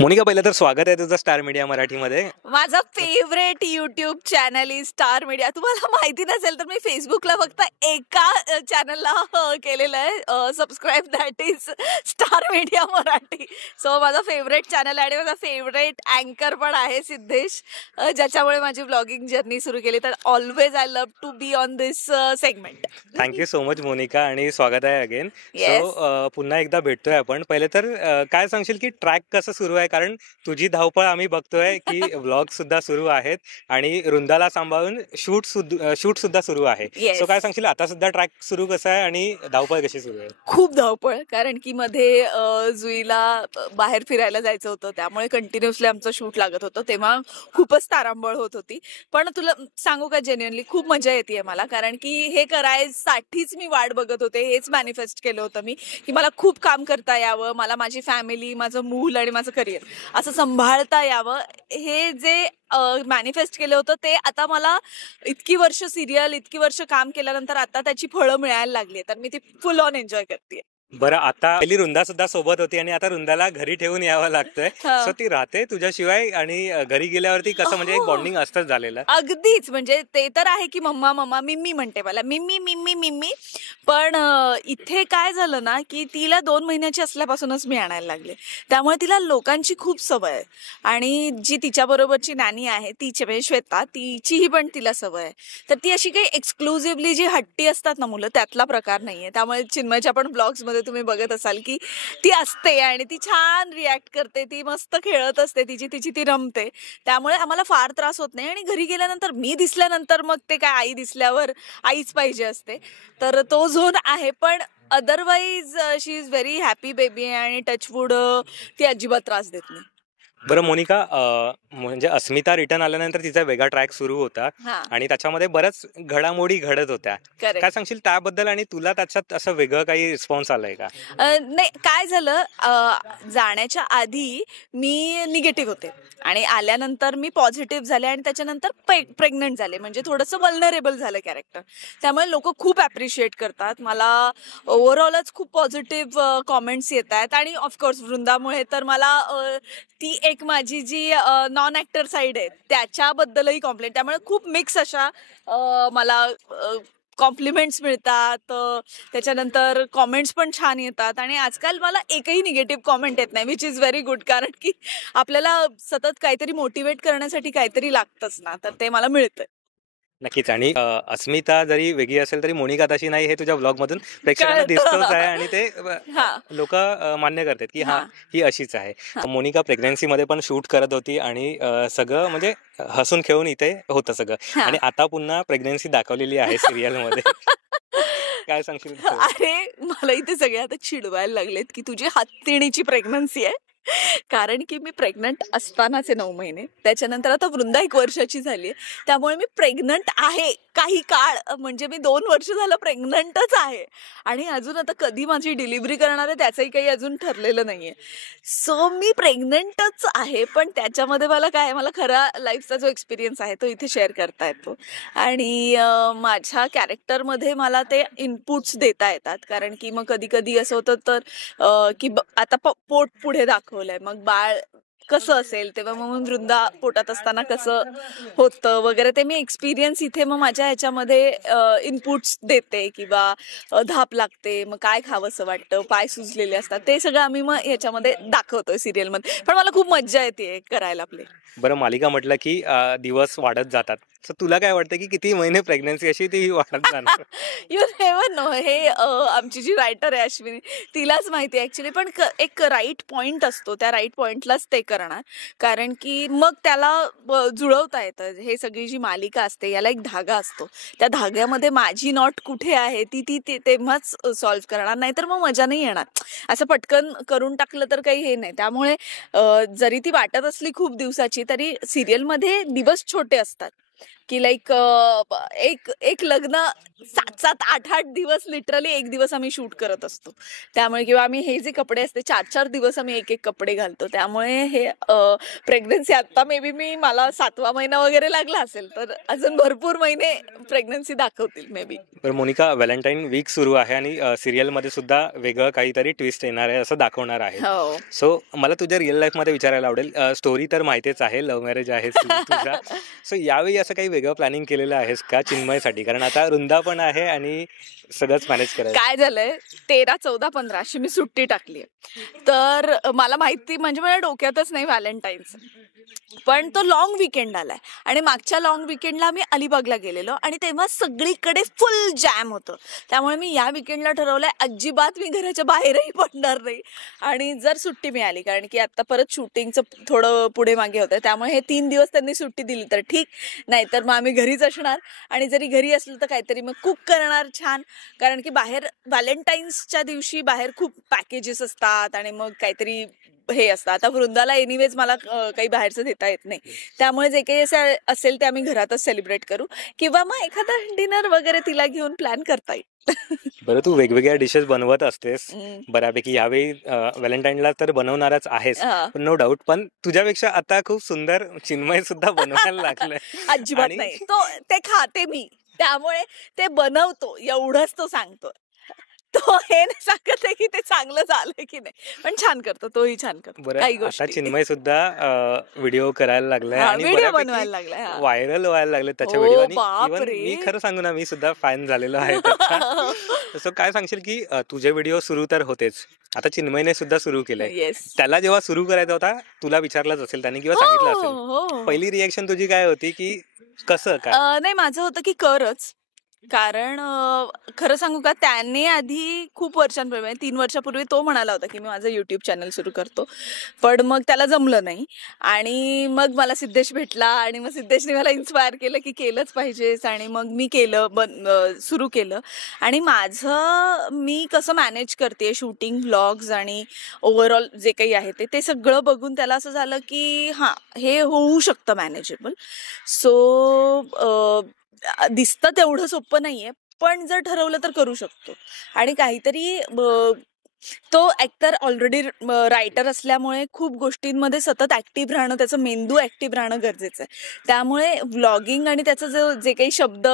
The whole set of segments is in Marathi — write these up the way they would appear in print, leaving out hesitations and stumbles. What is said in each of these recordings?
मोनिका, पहिलं तर स्वागत आहे तुझं स्टार मीडिया मराठीमध्ये. माझा favourite YouTube channel is star media. तुम्हाला माहिती नसेल तर मी फेसबुकला फक्त एका चॅनलला केलेलं आहे subscribe, that is star media Marathi. So माझा फेवरेट चॅनल आहे आणि माझा फेवरेट अँकर पण आहे सिद्धेश, ज्याच्यामुळे माझी ब्लॉगिंग जर्नी सुरू केली. तर always I love to be on this segment. Thank you so much Monica आणि स्वागत आहे अगेन. Yes. सो पुन्हा एकदा भेटतोय आपण. पहिले तर काय सांगशील की ट्रॅक कसं सुरू आहे, कारण तुझी धावपळ आम्ही बघतोय की व्लॉग सुद्धा सुरू आहेत आणि वृंदाला सांभाळून शूट सुद्धा सुरू आहे. Yes. सो काय सांगशील आता सुद्धा ट्रॅक सुरू कसं आहे आणि धावपळ कशी सुरू आहे? खूप धावपळ, कारण की मध्ये जुईला बाहेर फिरायला जायचं होतं, त्यामुळे कंटिन्युअसली आमचं शूट लागत होतं. तेव्हा खूपच तारांबळ होत होती. पण तुला सांगू का, जेन्युअनली खूप मजा येते मला, कारण की हे करायसाठीच मी वाट बघत होते. हेच मॅनिफेस्ट केलं होतं मी की मला खूप काम करता यावं, मला माझी फॅमिली, माझं मूल आणि माझं करिअर असं सांभाळता यावं. हे जे मॅनिफेस्ट केलं होतं ते आता मला इतकी वर्ष सिरियल, इतकी वर्ष काम केल्यानंतर आता त्याची फळं मिळायला लागली. तर मी ती फुल ऑन एन्जॉय करते. बरं, आता पहिली वृंदा सुद्धा सोबत होती आणि आता वृंदाला घरी ठेवून यावं लागतंय. सो ती राहते तुझ्याशिवाय आणि घरी गेल्यावरती कसं म्हणजे एक बॉन्डिंग असतंच झालेलं? अगदीच, म्हणजे ते तर आहे की मम्मा मम्मा, मिम्मी म्हणते मला, मिम्मी मिम्मी मिम्मी. पण इथे काय झालं ना की तिला 2 महिन्याची असल्यापासूनच मी आणायला लागले. त्यामुळे तिला लोकांची खूप सवय आहे आणि जी तिच्या बरोबरची नॅनी आहे तिची म्हणजे श्वेता, तिचीही पण तिला सवय आहे. तर ती अशी काही एक्सक्लुझिव्हली जी हट्टी असतात ना मुलं, त्यातला प्रकार नाहीये. त्यामुळे चिन्मयच्या पण ब्लॉग्स मध्ये तुम्ही बघत असाल की ती असते आणि ती छान रिॲक्ट करते, ती मस्त खेळत असते, तिची ती रमते. त्यामुळे आम्हाला फार त्रास होत नाही. आणि घरी गेल्यानंतर मी दिसल्यानंतर मग ते काय, आई दिसल्यावर आईच पाहिजे असते, तर तो झोन आहे. पण otherwise she is very happy baby आणि टचवूड ती अजिबात त्रास देत नाही. बरं मोनिका, म्हणजे अस्मिता रिटर्न आल्यानंतर तिचा वेगळा ट्रॅक सुरू होता आणि त्याच्यामध्ये बऱ्याच घडामोडी घडत होत्या. काय सांगशील त्याबद्दल आणि तुला त्याच्यात असं वेगळं काही रिस्पॉन्स आलाय का? नाही, काय झालं, जाण्याच्या आधी मी निगेटिव्ह होते आणि आल्यानंतर मी पॉझिटिव्ह झाले आणि त्याच्यानंतर प्रेग्नंट झाले. म्हणजे थोडंसं वल्नरेबल झालं कॅरेक्टर. त्यामुळे लोक खूप ॲप्रिशिएट करतात मला. ओव्हरऑलच खूप पॉझिटिव्ह कॉमेंट्स येत आहेत आणि ऑफकोर्स वृंदामुळे तर मला ती एक माझी जी नॉन ॲक्टर साईड आहे त्याच्याबद्दलही कॉम्प्लेंट. त्यामुळे खूप मिक्स अशा मला कॉम्प्लिमेंट्स मिळतात. त्याच्यानंतर कॉमेंट्स पण छान येतात आणि आजकाल मला एकही निगेटिव्ह कॉमेंट येत नाही, विच इज व्हेरी गुड. कारण की आपल्याला सतत काहीतरी मोटिवेट करण्यासाठी काहीतरी लागतंच ना, तर ते मला मिळतं. नक्कीच. आणि अस्मिता जरी वेगळी असेल तरी मोनिका तशी नाही हे तुझ्या ब्लॉग मधून प्रेक्षकांना दिसतोच आहे आणि ते लोक मान्य करतात की हा ही अशीच आहे. मोनिका प्रेग्नन्सी मध्ये पण शूट करत होती आणि सगळं म्हणजे हसून खेळून इथे होतं सगळं, आणि आता पुन्हा प्रेग्नन्सी दाखवलेली आहे सिरियल मध्ये. काय सांगशील? अरे, मला इथे सगळे आता चिडवायला लागलेत की तुझी हत्तीणीची प्रेग्नन्सी आहे. कारण की मी प्रेग्नंट असतानाचे 9 महिने, त्याच्यानंतर आता वृंदा 1 वर्षाची झाली. त्यामुळे मी प्रेग्नंट आहे काही काळ, म्हणजे मी 2 वर्ष झालं प्रेग्नंटच आहे आणि अजून आता कधी माझी डिलिव्हरी करणार आहे त्याचंही काही अजून ठरलेलं नाहीये. सो मी प्रेग्नंटच आहे. पण त्याच्यामध्ये मला काय, मला खरा लाईफचा जो एक्सपिरियन्स आहे तो इथे शेअर करता येतो आणि माझ्या कॅरेक्टरमध्ये मला ते इनपुट्स देता येतात. कारण की मग कधी कधी असं होतं तर की आता पोट पुढे दाखवलंय, मग बाळ कसं असेल तेव्हा मग वृंदा पोटात असताना कसं होतं वगैरे ते मी एक्सपिरियन्स इथे मग माझ्या ह्याच्यामध्ये इनपुट्स देते. किंवा धाप लागते, मग काय खावंसं वाटतं, पाय सुजलेले असतात, ते सगळं आम्ही मग याच्यामध्ये दाखवतोय सिरियलमध्ये. पण मला खूप मज्जा येते करायला आपले. बरं, मालिका म्हटलं की दिवस वाढत जातात. सो तुला काय वाटतं की किती महिने प्रेग्नन्सी अशी ती वाढत जाणार? You never know. हे आमची जी रायटर आहे अश्विनी, तिलाच माहिती आहे ऍक्च्युली. पण एक राईट पॉइंट असतो, त्या राईट पॉइंटलाच ते करणार. कारण की मग त्याला जुळवता येतं. हे सगळी जी मालिका असते याला एक धागा असतो, त्या धाग्यामध्ये माझी नॉट कुठे आहे ती ती तेव्हाच सॉल्व्ह करणार, नाहीतर मग मजा नाही येणार. असं पटकन करून टाकलं तर काही हे नाही. त्यामुळे जरी ती वाटत असली खूप दिवसाची तरी सिरियलमध्ये दिवस छोटे असतात. की लाईक एक एक लग्न 7-8 दिवस लिटरली एक दिवस आम्ही शूट करत असतो. त्यामुळे किंवा आम्ही हे जे कपडे असते 4-4 दिवस आम्ही एक कपडे घालतो. त्यामुळे हे प्रेग्नन्सी आता मे बी मला 7वा महिना वगैरे लागला असेल तर अजून भरपूर महिने प्रेग्नन्सी दाखवतील मे बी. तर मोनिका, व्हॅलेंटाईन वीक सुरू आहे आणि सिरियलमध्ये सुद्धा वेगळं काहीतरी ट्विस्ट येणार आहे असं दाखवणार आहे. हो. सो मला तुझ्या रिअल लाईफमध्ये विचारायला आवडेल, स्टोरी तर माहितीच आहे, लव्ह मॅरेज आहे तुझा. सो यावेळी असं काही वेगळं प्लॅनिंग केलेलं आहेस का चिन्मयसाठी? कारण आता वृंदा पण आहे आणि सगळंच मॅनेज करायचं. काय झालंय 13, 14, 15 अशी मी सुट्टी टाकली. तर मला माहिती म्हणजे माझ्या डोक्यातच नाही व्हॅलेंटाईन्स. पण तो लॉंग विकेंड आलाय आणि मागच्या लॉंग विकेंडला आम्ही अलिबागला गेलेलो आणि तेव्हा सगळीकडे फुल जॅम होतं. त्यामुळे मी या विकेंडला ठरवलंय अजिबात मी घराच्या बाहेरही पडणार नाही. आणि जर सुट्टी मिळाली, कारण की आता परत शूटिंगचं थोडं पुढे मागे होतं, त्यामुळे हे 3 दिवस त्यांनी सुट्टी दिली तर ठीक, नाहीतर मग आम्ही घरीच असणार. आणि जरी घरी असलं तर काहीतरी मग कुक करणार छान, कारण की बाहेर व्हॅलेंटाईन्सच्या दिवशी बाहेर खूप पॅकेजेस असतात आणि मग काहीतरी हे असतं. आता वृंदाला एनिवेज मला काही बाहेरचं देता येत नाही, त्यामुळे जे काही असेल ते आम्ही घरातच सेलिब्रेट करू किंवा मग एखादा डिनर वगैरे तिला घेऊन प्लॅन करता येईल. बरं, तू वेगवेगळ्या डिशेस बनवत असतेस बऱ्यापैकी, यावेळी व्हॅलेंटाईनला तर बनवणारच आहेस नो डाऊट, पण तुझ्यापेक्षा आता खूप सुंदर चिन्मय सुद्धा बनवायला लागलाय. अजिबात नाही, तो ते खाते मी, त्यामुळे ते बनवतो एवढंच तो सांगतो. तो हे नाही सांगत आहे की ते चांगलं झालं की नाही, पण छान करतो, तोही छान करतो. बरं, आता चिन्मय सुद्धा व्हिडिओ करायला लागलाय आणि व्हिडिओ बनवायला लागलाय, व्हायरल व्हायला लागले त्याच्या ओ, व्हिडिओ. आणि बापरे. मी खरं सांगू ना, मी सुद्धा फॅन झालेलो आहे त्याचा. तसं काय सांगशील की तुझे व्हिडिओ सुरू तर होतेच, आता चिन्मयने सुद्धा सुरू केलंय. येस. त्याला जेव्हा सुरू करायचा होता तुला विचारलंच असेल त्याने किंवा सांगितलं असेल, हो. पहिली रिएक्शन तुझी काय होती की कसं काय? नाही, माझं होतं की करच, कारण खरं सांगू का, त्याने आधी खूप वर्षांपूर्वी 3 वर्षापूर्वी तो म्हणाला होता की मी माझं युट्यूब चॅनल सुरू करतो, पण मग त्याला जमलं नाही. आणि मग मला सिद्धेश भेटला आणि मग सिद्धेशने मला इन्स्पायर केलं की केलंच पाहिजेस, आणि मग मी केलं, सुरू केलं. आणि मी कसं मॅनेज करते शूटिंग, व्लॉग्स आणि ओव्हरऑल जे काही आहे ते सगळं बघून त्याला असं झालं की हां, हे होऊ शकतं मॅनेजेबल. सो दिसतं तेवढं सोपं नाहीये, पण जर ठरवलं तर करू शकतो. आणि काहीतरी तो ऍक्टर ऑलरेडी रायटर असल्यामुळे खूप गोष्टींमध्ये सतत ऍक्टिव्ह राहणं, त्याचं मेंदू ऍक्टिव्ह राहणं गरजेचं आहे. त्यामुळे व्लॉगिंग आणि त्याचं जे काही शब्द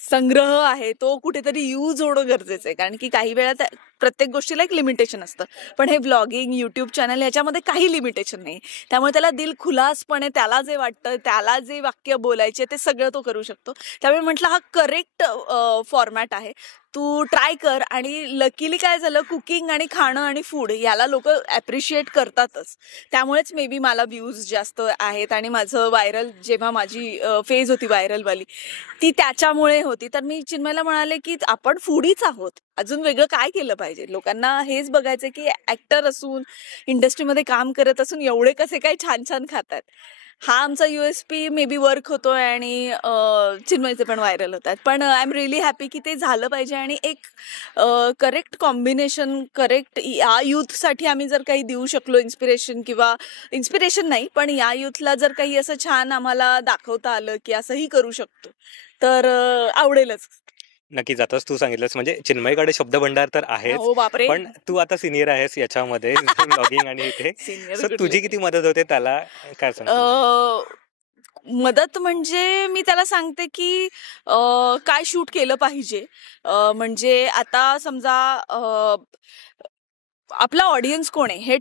संग्रह आहे तो कुठेतरी यूज होणं गरजेचं आहे, कारण की काही वेळा प्रत्येक गोष्टीला एक लिमिटेशन असतं, पण हे व्लॉगिंग, युट्यूब चॅनल ह्याच्यामध्ये काही लिमिटेशन नाही. त्यामुळे त्याला दिलखुलासपणे त्याला जे वाटतं, त्याला जे वाक्य बोलायचे ते सगळं तो करू शकतो. त्यामुळे म्हटलं हा करेक्ट फॉर्मॅट आहे, तू ट्राय कर. आणि लकीली काय झालं, कुकिंग आणि खाणं आणि फूड याला लोक ॲप्रिशिएट करतातच, त्यामुळेच मे बी मला व्ह्यूज जास्त आहेत. आणि माझं व्हायरल, जेव्हा माझी फेज होती व्हायरलवाली, ती त्याच्यामुळे होती. तर मी चिन्मयला म्हणाले की आपण फूडीच आहोत, अजून वेगळं काय केलं पाहिजे? लोकांना हेच बघायचं की ऍक्टर असून, इंडस्ट्रीमध्ये काम करत असून एवढे कसे काय छान छान खातात. हा आमचा USP मे बी वर्क होतोय आणि चिन्मयचे पण व्हायरल होतात. पण आय एम रिअली हॅपी की ते झालं पाहिजे. आणि एक करेक्ट कॉम्बिनेशन, करेक्ट या यूथसाठी आम्ही जर काही देऊ शकलो इन्स्पिरेशन, किंवा इन्स्पिरेशन नाही पण या यूथला जर काही असं छान आम्हाला दाखवता आलं की असंही करू शकतो, तर आवडेलच. नक्कीच. आताच तू सांगितलंस म्हणजे चिन्मयकडे शब्दभंडार तर आहेच, हो बापरे. पण तू आता सिनियर आहेस याच्यामध्ये ब्लॉगिंग आणि इथे. सो तुझी किती मदत होते त्याला, काय सांगशील? मदत म्हणजे मी त्याला सांगते की काय शूट केलं पाहिजे. म्हणजे आता समजा आपला ऑडियन्स कोण आहे हे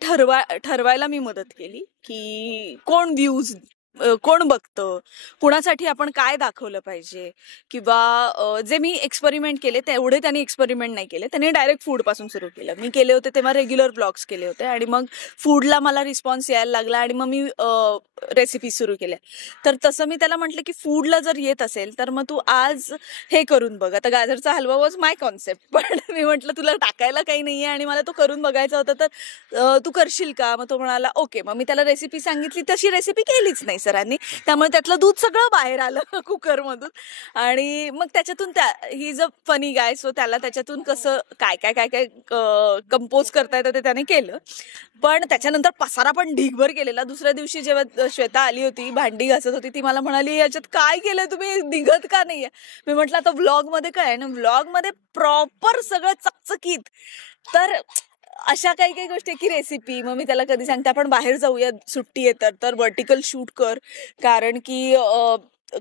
ठरवायला मी मदत केली, की कोण व्ह्यूज, कोण बघतं, कुणासाठी आपण काय दाखवलं पाहिजे. किंवा जे मी एक्सपेरिमेंट केले तेवढे त्यांनी एक्सपेरिमेंट नाही केले, त्यांनी डायरेक्ट फूडपासून सुरू केलं. मी केले होते तेव्हा रेग्युलर ब्लॉग्स केले होते, आणि मग फूडला मला रिस्पॉन्स यायला लागला आणि मग मी रेसिपी सुरू केल्या. तर तसं मी त्याला म्हटलं की फूडला जर येत असेल तर मग तू आज हे करून बघ. आता गाजरचा हलवा वॉज माय कॉन्सेप्ट, पण मी म्हटलं तुला टाकायला काही नाहीये आणि मला तो करून बघायचा होता, तर तू करशील का? मग तो म्हणाला ओके. मग मी त्याला रेसिपी सांगितली, तशी रेसिपी केलीच नाही सरांनी, त्यामुळे त्यातलं दूध सगळं बाहेर आलं कुकरमधून. आणि मग त्याच्यातून he is a funny guy, so त्याला त्याच्यातून कसं काय काय काय काय कंपोज करता येतं ते त्याने केलं. पण त्याच्यानंतर पसारा पण ढीगभर केलेला. दुसऱ्या दिवशी जेव्हा श्वेता आली होती, भांडी घासत होती, ती मला म्हणाली याच्यात काय केलंय तुम्ही, निघत का नाहीये. मी म्हटलं आता व्लॉग मध्ये काय आहे ना, व्लॉग मध्ये प्रॉपर सगळं चकचकीत. तर अशा काही काही गोष्टी की रेसिपी, मग मी त्याला कधी सांगते आपण बाहेर जाऊया, सुट्टी आहे तर व्हर्टिकल शूट कर, कारण की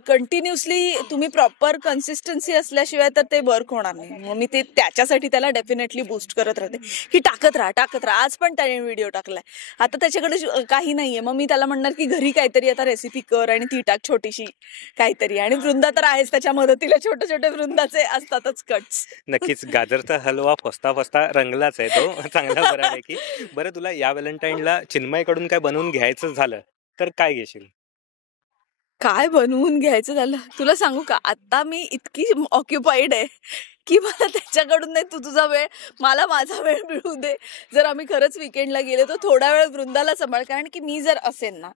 कंटिन्युअसली तुम्ही प्रॉपर कन्सिस्टन्सी असल्याशिवाय तर ते वर्क होणार नाही. मग मी ते त्याच्यासाठी त्याला डेफिनेटली बूस्ट करत राहते की टाकत राहा. आज पण त्याने व्हिडिओ टाकलाय, आता त्याच्याकडे काही नाहीये, मग मी त्याला म्हणणार की घरी काहीतरी आता रेसिपी कर आणि ती टाक छोटीशी काहीतरी. आणि वृंदा तर आहेच त्याच्या मदतीला, छोटे छोटे वृंदाचे असतातच कट्स. नक्कीच गाजरचा हलवा फसता फसता रंगलाच आहे तो चांगला बऱ्यापैकी. बरं, तुला या व्हॅलेंटाईनला चिन्मयकडून काय बनवून घ्यायचं झालं तर काय घेशील? काय बनवून घ्यायचं झालं तुला सांगू का, आता मी इतकी ऑक्युपाईड आहे की मला त्याच्याकडून नाही, तू तुझा वेळ, मला माझा वेळ मिळू दे. जर आम्ही खरंच विकेंडला गेले तर थोडा वेळ वृंदाला सांभाळ, कारण की मी जर असेल ना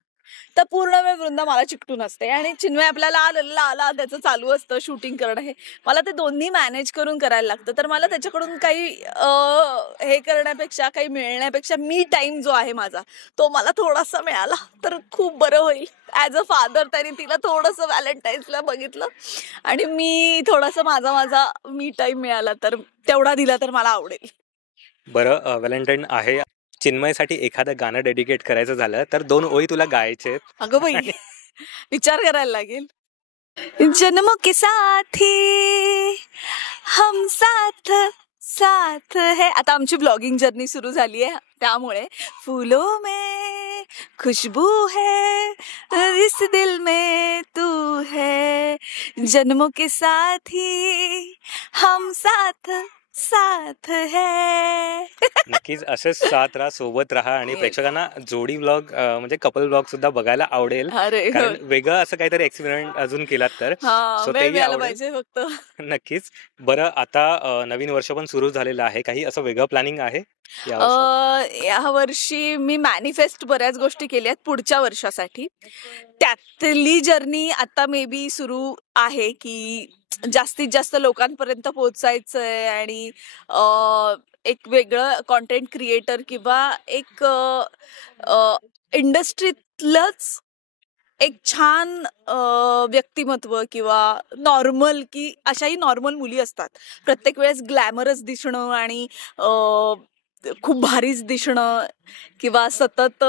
तर पूर्ण वेळ वृंदा मला चिकटून असते आणि चिन्मय आपल्याला आला त्याचं चालू असतं शूटिंग करणं. हे मला ते दोन्ही मॅनेज करून करायला लागतं. तर मला त्याच्याकडून काही हे करण्यापेक्षा, काही मिळण्यापेक्षा मी टाइम जो आहे माझा तो मला थोडासा मिळाला तर खूप बरं होईल. ॲज अ फादर त्याने तिला थोडंसं व्हॅलेंटाईन्सला बघितलं आणि मी थोडासा माझा मी टाइम मिळाला तर तेवढा दिला तर मला आवडेल. बरं, व्हॅलेंटाईन आहे, चिन्मयसाठी एखादं गाणं डेडिकेट करायचं झालं तर 2 ओळी तुला गायचे आहेत. अगं बाई, विचार करायला लागेल. जन्मों के साथी हम साथ साथ है. आता आमची ब्लॉगिंग जर्नी सुरू झाली आहे, त्यामुळे फूलों में खुशबू है, इस दिल में तू है, जन्मों के साथी हम साथ साथ है. नक्कीच असेच साथ राहा, सोबत राहा आणि प्रेक्षकांना जोडी व्लॉग म्हणजे कपल व्लॉग सुद्धा बघायला आवडेल. अरे कारण वेगळं असं काहीतरी एक्सपेरिमेंट अजून केलात तर हा, वेळ मिळाला पाहिजे फक्त. नक्कीच. बरं, आता नवीन वर्ष पण सुरू झालेलं आहे, काही असं वेगळं प्लॅनिंग आहे या वर्षी? या वर्षी मी मॅनिफेस्ट बऱ्याच गोष्टी केल्यात पुढच्या वर्षासाठी. त्यातली जर्नी आता मे बी सुरू आहे की जास्तीत जास्त लोकांपर्यंत पोहोचायचंय आणि एक वेगळं कॉन्टेंट क्रिएटर किंवा एक इंडस्ट्रीतलंच एक छान व्यक्तिमत्व किंवा नॉर्मल, की अशाही नॉर्मल मुली असतात, प्रत्येक वेळेस ग्लॅमरस दिसणं आणि खूप भारीच दिसणं किंवा सतत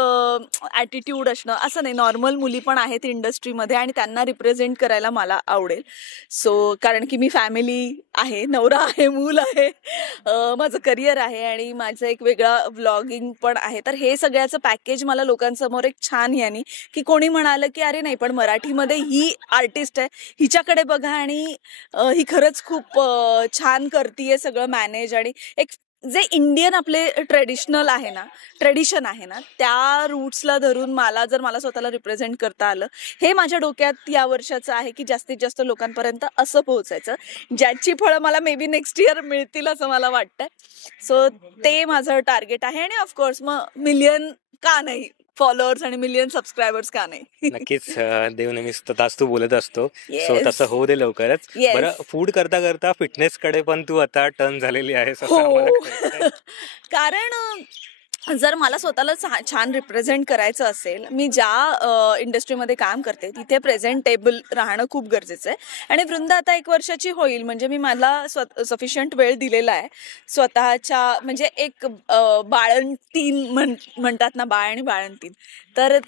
ॲटिट्यूड असणं असं नाही. नॉर्मल मुली पण आहेत इंडस्ट्रीमध्ये आणि त्यांना रिप्रेझेंट करायला मला आवडेल. सो कारण की मी फॅमिली आहे, नवरा आहे, मूल आहे, माझं करिअर आहे आणि माझं एक वेगळा व्लॉगिंग पण आहे. तर हे सगळ्याचं पॅकेज मला लोकांसमोर एक छान यानी की कोणी म्हणालं की अरे नाही पण मराठीमध्ये ही आर्टिस्ट आहे, हिच्याकडे बघा आणि ही खरंच खूप छान करतीये सगळं मॅनेज. आणि एक जे इंडियन आपले ट्रेडिशन आहे ना त्या रूट्सला धरून मला स्वतःला रिप्रेझेंट करता आलं. हे माझ्या डोक्यात या वर्षाचं आहे की जास्तीत जास्त लोकांपर्यंत असं पोहोचायचं, ज्याची फळं मला मे बी नेक्स्ट इयर मिळतील असं मला वाटतंय. सो ते माझं टार्गेट आहे. आणि ऑफकोर्स मग मिलियन का नाही फॉलोअर्स आणि मिलियन सबस्क्रायबर्स का नाही. नक्कीच, देव नेहमीच तू बोलत असतो. सो तसं होऊ दे लवकरच. बरं, फूड करता करता फिटनेस कडे पण तू आता टर्न झालेली आहेस असं आम्हाला कळतंय. कारण जर मला स्वतःला छान रिप्रेझेंट करायचं असेल, मी ज्या इंडस्ट्रीमध्ये काम करते तिथे प्रेझेंटेबल राहणं खूप गरजेचं आहे. आणि वृंदा आता 1 वर्षाची होईल, म्हणजे मी मला सफिशियंट वेळ दिलेला आहे स्वतःच्या, म्हणजे एक बाळंतीण म्हणतात ना, बाळ आणि बाळंतीण, तर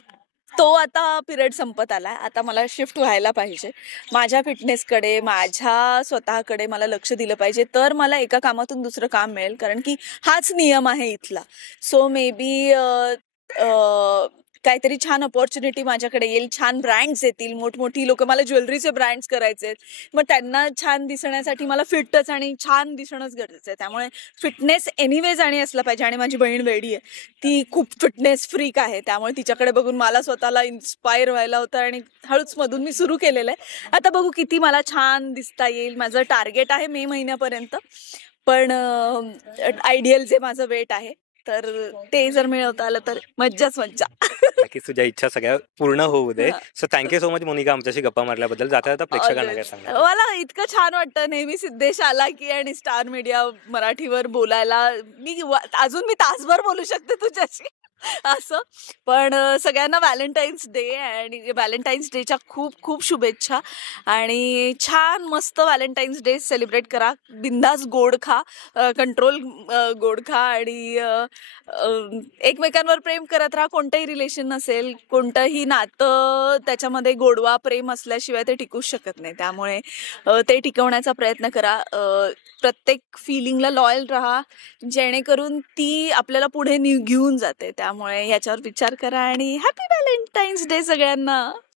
तो आता पिरियड संपत आलाय. आता मला शिफ्ट व्हायला पाहिजे माझ्या फिटनेसकडे, माझ्या स्वतःकडे मला लक्ष दिलं पाहिजे, तर मला एका कामातून दुसरं काम मिळेल, कारण की हाच नियम आहे इथला. सो मे बी काहीतरी छान अपॉर्च्युनिटी माझ्याकडे येईल, छान ब्रँड्स येतील, मोठमोठी लोक, मला ज्वेलरीचे ब्रँड्स करायचे आहेत, मग त्यांना छान दिसण्यासाठी मला फिटच आणि छान दिसणंच गरजेचं आहे. त्यामुळे फिटनेस एनिवेज आणि असलं पाहिजे. आणि माझी बहीण वेडी आहे, ती खूप फिटनेस फ्रीक आहे, त्यामुळे तिच्याकडे बघून मला स्वतःला इन्स्पायर व्हायला होतं आणि हळूच मधून मी सुरू केलेलं आहे. आता बघू किती मला छान दिसता येईल. माझं टार्गेट आहे मे महिन्यापर्यंत, पण आयडियल जे माझं वेट आहे तर ते जर मिळवता आलं तर मज्जाच मज्जा. नक्कीच तुझ्या इच्छा सगळ्या पूर्ण होऊ दे. So thank you so much Monika आमच्याशी गप्पा मारल्याबद्दल. जाता जाता प्रेक्षकांना काय सांगणार? मला इतकं छान वाटतं नेहमी सिद्धेश आला की आणि स्टार मीडिया मराठीवर बोलायला. अजून मी तासभर बोलू शकते तुझ्याशी असं. पण सगळ्यांना व्हॅलेंटाईन्स डे आणि व्हॅलेंटाईन्स डेच्या खूप खूप शुभेच्छा. आणि छान मस्त व्हॅलेंटाईन्स डे सेलिब्रेट करा. बिंदास गोड खा, कंट्रोल गोड खा आणि एकमेकांवर प्रेम करत राहा. कोणतंही रिलेशन नसेल, कोणतंही नातं त्याच्यामध्ये गोडवा प्रेम असल्याशिवाय ते टिकूच शकत नाही. त्यामुळे ते टिकवण्याचा प्रयत्न करा. प्रत्येक फिलिंगला लॉयल राहा, जेणेकरून ती आपल्याला पुढे घेऊन जाते. त्यामुळे याच्यावर विचार करा आणि हॅपी व्हॅलेंटाईन्स डे सगळ्यांना.